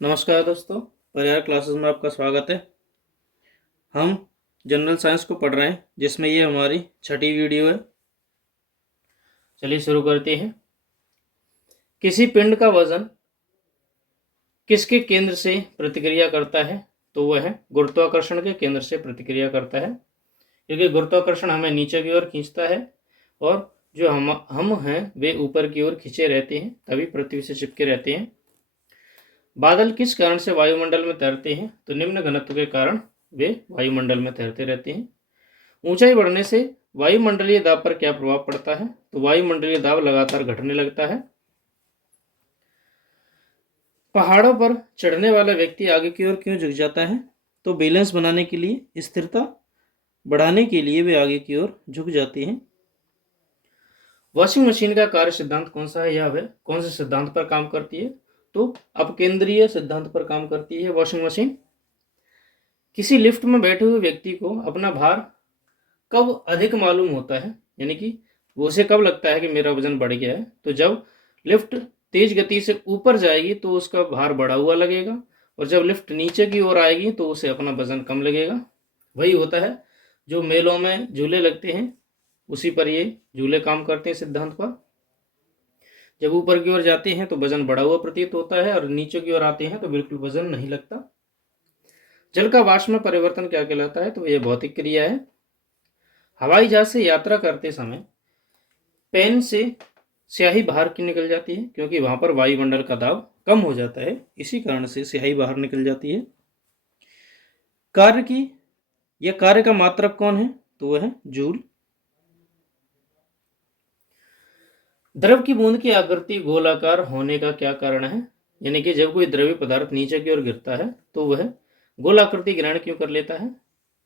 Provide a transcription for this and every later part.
नमस्कार दोस्तों, परिहार क्लासेस में आपका स्वागत है। हम जनरल साइंस को पढ़ रहे हैं, जिसमें ये हमारी छठी वीडियो है। चलिए शुरू करते हैं। किसी पिंड का वजन किसके केंद्र से प्रतिक्रिया करता है? तो वह गुरुत्वाकर्षण के केंद्र से प्रतिक्रिया करता है, क्योंकि गुरुत्वाकर्षण हमें नीचे की ओर खींचता है और जो हम हैं वे ऊपर की ओर खींचे रहते हैं, तभी पृथ्वी से चिपके रहते हैं। बादल किस कारण से वायुमंडल में तैरते हैं? तो निम्न घनत्व के कारण वे वायुमंडल में तैरते रहते हैं। ऊंचाई बढ़ने से वायुमंडलीय दाब पर क्या प्रभाव पड़ता है? तो वायुमंडलीय दाब लगातार घटने लगता है। पहाड़ों पर चढ़ने वाला व्यक्ति आगे की ओर क्यों झुक जाता है? तो बैलेंस बनाने के लिए, स्थिरता बढ़ाने के लिए वे आगे की ओर झुक जाते हैं। वॉशिंग मशीन का कार्य सिद्धांत कौन सा है? या वह कौन से सिद्धांत पर काम करती है? तो अपकेंद्रीय सिद्धांत पर काम करती है वॉशिंग मशीन। किसी लिफ्ट में बैठे हुए व्यक्ति को अपना भार कब अधिक मालूम होता है, यानी कि वो उसे कब लगता है कि मेरा वजन बढ़ गया है? तो जब लिफ्ट तेज गति से ऊपर जाएगी तो उसका भार बढ़ा हुआ लगेगा, और जब लिफ्ट नीचे की ओर आएगी तो उसे अपना वजन कम लगेगा। वही होता है जो मेलों में झूले लगते हैं, उसी पर ये झूले काम करते हैं सिद्धांत पर। जब ऊपर की ओर जाते हैं तो वजन बढ़ा हुआ प्रतीत होता है, और नीचे की ओर आते हैं तो बिल्कुल वजन नहीं लगता। जल का वाष्प में परिवर्तन क्या कहलाता है? तो यह भौतिक क्रिया है। हवाई जहाज से यात्रा करते समय पेन से स्याही बाहर की निकल जाती है, क्योंकि वहां पर वायुमंडल का दाब कम हो जाता है, इसी कारण से स्याही बाहर निकल जाती है। कार्य का मात्रक कौन है? तो वह है जूल। द्रव की बूंद की आकृति गोलाकार होने का क्या कारण है? यानी कि जब कोई द्रव्य पदार्थ नीचे की ओर गिरता है तो वह गोलाकृति ग्रहण क्यों कर लेता है?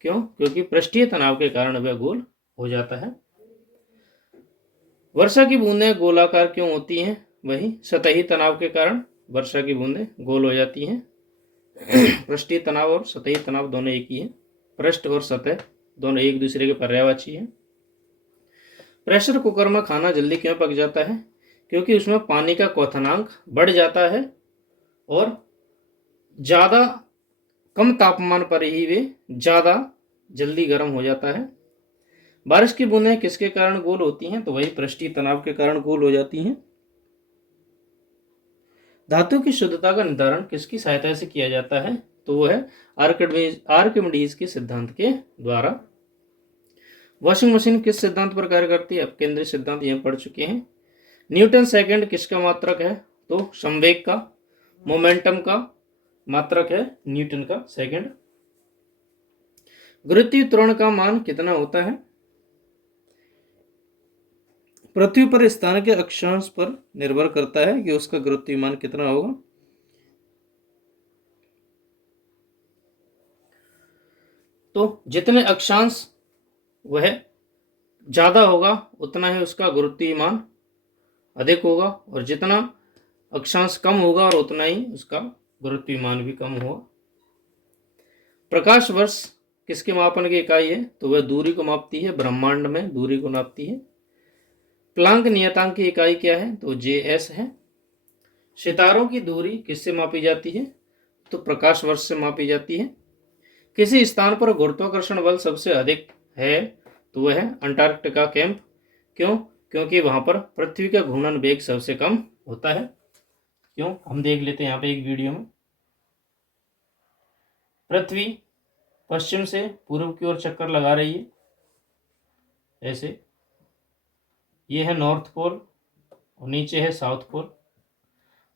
क्योंकि पृष्ठीय तनाव के कारण वह गोल हो जाता है। वर्षा की बूंदें गोलाकार क्यों होती हैं? वही सतही तनाव के कारण वर्षा की बूंदें गोल हो जाती हैं। पृष्ठीय तनाव और सतही तनाव दोनों एक ही है। पृष्ठ और सतह दोनों एक दूसरे के पर्यायवाची हैं। प्रेशर कुकर में खाना जल्दी क्यों पक जाता है? क्योंकि उसमें पानी का क्वथनांक बढ़ जाता है और ज़्यादा कम तापमान पर ही वे ज़्यादा जल्दी गर्म हो जाता है। बारिश की बूंदें किसके कारण गोल होती हैं? तो वही पृष्ठीय तनाव के कारण गोल हो जाती हैं। धातु की शुद्धता का निर्धारण किसकी सहायता से किया जाता है? तो वह है आर्किमिडीज के सिद्धांत के द्वारा। वॉशिंग मशीन किस सिद्धांत पर कार्य करती है? अब केंद्रीय सिद्धांत यह पढ़ चुके हैं। न्यूटन सेकंड किसका मात्रक है? तो संवेग का, मोमेंटम का मात्रक है न्यूटन का सेकंड। गुरुत्वीय त्वरण का मान कितना होता है? पृथ्वी पर स्थान के अक्षांश पर निर्भर करता है कि उसका गुरुत्वीय मान कितना होगा। तो जितने अक्षांश वह ज्यादा होगा उतना ही उसका गुरुत्वीय मान अधिक होगा, और जितना अक्षांश कम होगा और उतना ही उसका गुरुत्वीय मान भी कम होगा। प्रकाश वर्ष किसके मापन की इकाई है? तो वह दूरी को मापती है, ब्रह्मांड में दूरी को नापती है। प्लांक नियतांक की इकाई क्या है? तो JS है। सितारों की दूरी किससे मापी जाती है? तो प्रकाश वर्ष से मापी जाती है। किसी स्थान पर गुरुत्वाकर्षण बल सबसे अधिक है? तो वह है अंटार्कटिका कैंप। क्योंकि वहां पर पृथ्वी का घूर्णन वेग सबसे कम होता है। हम देख लेते हैं यहाँ पे एक वीडियो में। पृथ्वी पश्चिम से पूर्व की ओर चक्कर लगा रही है, ऐसे। ये है नॉर्थ पोल और नीचे है साउथ पोल।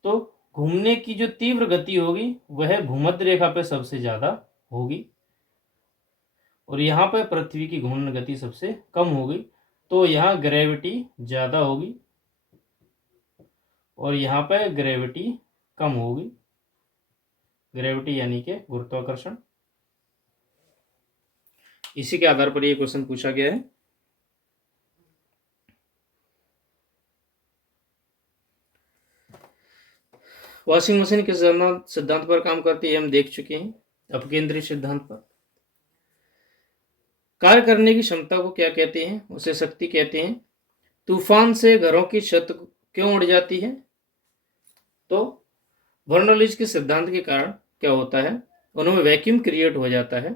तो घूमने की जो तीव्र गति होगी वह भूमध्य रेखा पे सबसे ज्यादा होगी, और यहाँ पे पृथ्वी की घूर्णन गति सबसे कम होगी। तो यहाँ ग्रेविटी ज्यादा होगी और यहाँ पे ग्रेविटी कम होगी। ग्रेविटी यानी कि गुरुत्वाकर्षण। इसी के आधार पर ये क्वेश्चन पूछा गया है। वॉशिंग मशीन किस सिद्धांत पर काम करती है? हम देख चुके हैं, अपकेंद्रीय सिद्धांत पर। कार्य करने की क्षमता को क्या कहते हैं? उसे शक्ति कहते हैं। तूफान से घरों की छत क्यों उड़ जाती है? तो बर्नौलीज के सिद्धांत के कारण क्या होता है, उनमें वैक्यूम क्रिएट हो जाता है।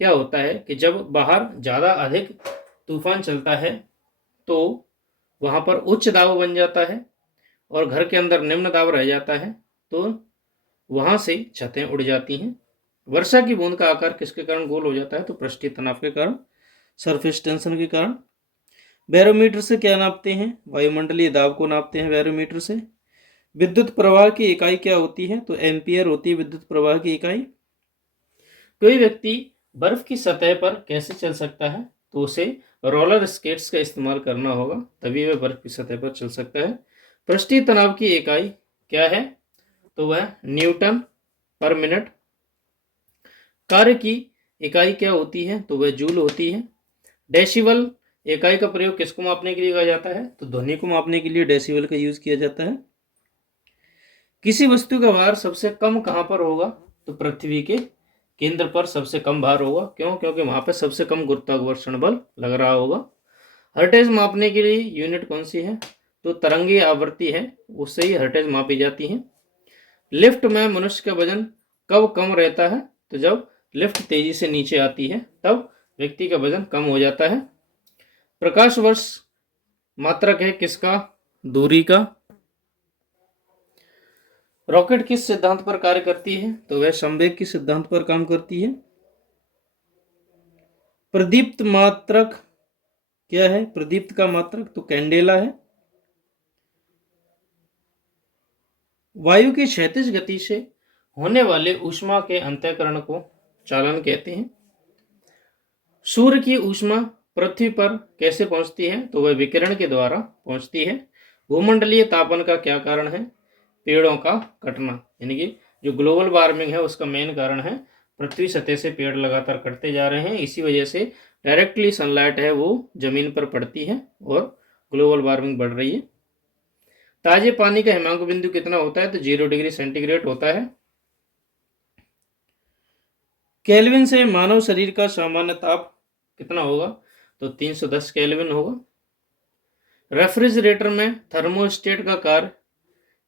क्या होता है कि जब बाहर ज़्यादा अधिक तूफान चलता है तो वहाँ पर उच्च दाब बन जाता है और घर के अंदर निम्न दाब रह जाता है, तो वहाँ से छतें उड़ जाती हैं। वर्षा की बूंद का आकार किसके कारण गोल हो जाता है, तो पृष्ठीय तनाव के कारण, सरफेस टेंशन के कारण। बैरोमीटर से क्या नापते हैं, वायुमंडलीय दाब को नापते हैं बैरोमीटर से। विद्युत प्रवाह की इकाई क्या होती है, तो एम्पियर होती है विद्युत प्रवाह की इकाई। कोई व्यक्ति बर्फ की सतह पर कैसे चल सकता है, तो उसे रोलर स्केट्स का इस्तेमाल करना होगा, तभी वह बर्फ की सतह पर चल सकता है। पृष्ठीय तनाव की इकाई क्या है, तो वह न्यूटन पर मिनट। कार्य की इकाई क्या होती है, तो वह जूल होती है। डेसिबल इकाई का प्रयोग किसको मापने के लिए किया जाता है, तो ध्वनि को मापने के लिए डेसिबल का यूज किया जाता है। किसी वस्तु का भार सबसे कम कहाँ पर होगा, तो पृथ्वी के केंद्र पर सबसे कम भार होगा। क्यों, क्योंकि वहां पर सबसे कम गुरुत्वाकर्षण बल लग रहा होगा। हर्टेज मापने के लिए यूनिट कौन सी है, तो तरंगीय आवृत्ति है, उससे ही हर्टेज मापी जाती है। लिफ्ट में मनुष्य का वजन कब कम रहता है, तो जब लिफ्ट तेजी से नीचे आती है तब व्यक्ति का वजन कम हो जाता है। प्रकाश वर्ष मात्रक है किसका, दूरी का। रॉकेट किस सिद्धांत पर कार्य करती है, तो वह संवेग के सिद्धांत पर काम करती है। प्रदीप्त मात्रक क्या है, प्रदीप्त का मात्रक तो कैंडेला है। वायु की क्षैतिज गति से होने वाले ऊष्मा के अंतःकरण को चालन कहते हैं। सूर्य की ऊष्मा पृथ्वी पर कैसे पहुंचती है, तो वह विकिरण के द्वारा पहुंचती है। भूमंडलीय तापन का क्या कारण है, पेड़ों का कटना, यानी कि जो ग्लोबल वार्मिंग है उसका मेन कारण है पृथ्वी सतह से पेड़ लगातार कटते जा रहे हैं। इसी वजह से डायरेक्टली सनलाइट है वो जमीन पर पड़ती है और ग्लोबल वार्मिंग बढ़ रही है। ताजे पानी का हिमांक बिंदु कितना होता है, तो 0 डिग्री सेंटीग्रेड होता है। केल्विन से मानव शरीर का सामान्य ताप कितना होगा, तो 310 केल्विन होगा। रेफ्रिजरेटर में थर्मोस्टेट का कार्य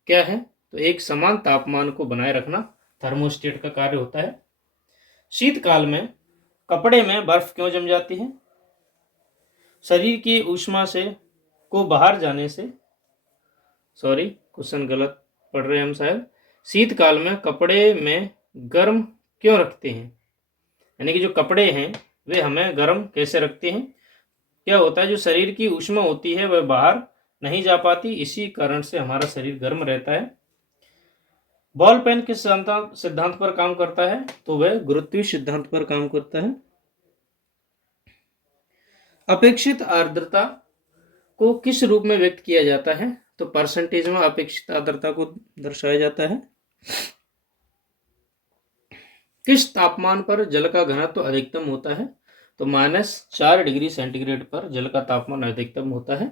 क्या है, तो एक समान तापमान को बनाए रखना थर्मोस्टेट का कार्य होता है। शीतकाल में कपड़े में बर्फ क्यों जम जाती है, शरीर की ऊष्मा से को बाहर जाने से, सॉरी क्वेश्चन गलत पढ़ रहे हैं हम शायद। शीतकाल में कपड़े में गर्म क्यों रखते हैं, यानी कि जो कपड़े हैं वे हमें गर्म कैसे रखते हैं। क्या होता है, जो शरीर की ऊष्मा होती है वह बाहर नहीं जा पाती, इसी कारण से हमारा शरीर गर्म रहता है। बॉल पेन किस सिद्धांत पर काम करता है, तो वह गुरुत्वीय सिद्धांत पर काम करता है। अपेक्षित आर्द्रता को किस रूप में व्यक्त किया जाता है, तो परसेंटेज में अपेक्षित आर्द्रता को दर्शाया जाता है। किस तापमान पर जल का घनत्व तो अधिकतम होता है, तो -4 डिग्री सेंटीग्रेड पर जल का तापमान अधिकतम होता है।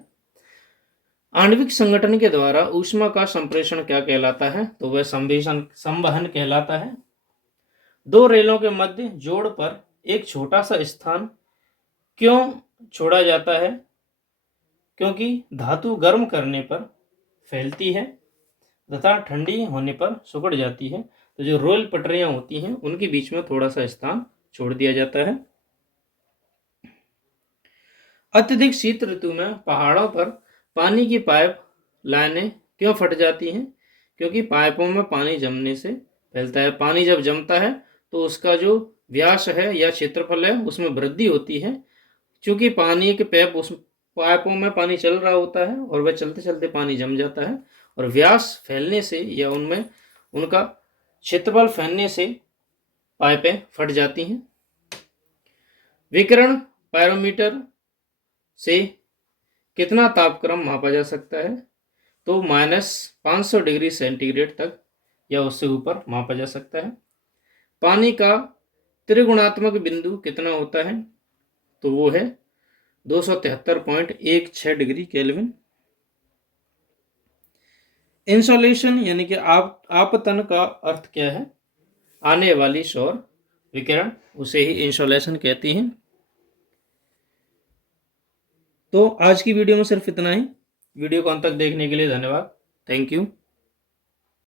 आणविक संगठन के द्वारा ऊष्मा का संप्रेषण क्या कहलाता है, तो वह संवहन कहलाता है। दो रेलों के मध्य जोड़ पर एक छोटा सा स्थान क्यों छोड़ा जाता है, क्योंकि धातु गर्म करने पर फैलती है तथा ठंडी होने पर सिकुड़ जाती है, तो जो रेल पटरियां होती हैं उनके बीच में थोड़ा सा स्थान छोड़ दिया जाता है। अत्यधिक शीत ऋतु में पहाड़ों पर पानी की पाइप लाइनें क्यों फट जाती हैं, क्योंकि पाइपों में पानी जमने से फैलता है। पानी जब जमता है तो उसका जो व्यास है या क्षेत्रफल है उसमें वृद्धि होती है, क्योंकि पानी के उस पाइपों में पानी चल रहा होता है और वह चलते चलते पानी जम जाता है और व्यास फैलने से या उनमें उनका क्षेत्रफल फैलने से पाइपें फट जाती हैं। विकिरण पैरोमीटर से कितना तापक्रम मापा जा सकता है, तो -500 डिग्री सेंटीग्रेड तक या उससे ऊपर मापा जा सकता है। पानी का त्रिगुणात्मक बिंदु कितना होता है, तो वो है 273.16 डिग्री केल्विन। इंसोलेशन यानी कि आपतन का अर्थ क्या है, आने वाली सौर विकिरण, उसे ही इंसोलेशन कहते हैं। तो आज की वीडियो में सिर्फ इतना ही। वीडियो को अंत तक देखने के लिए धन्यवाद। Thank you.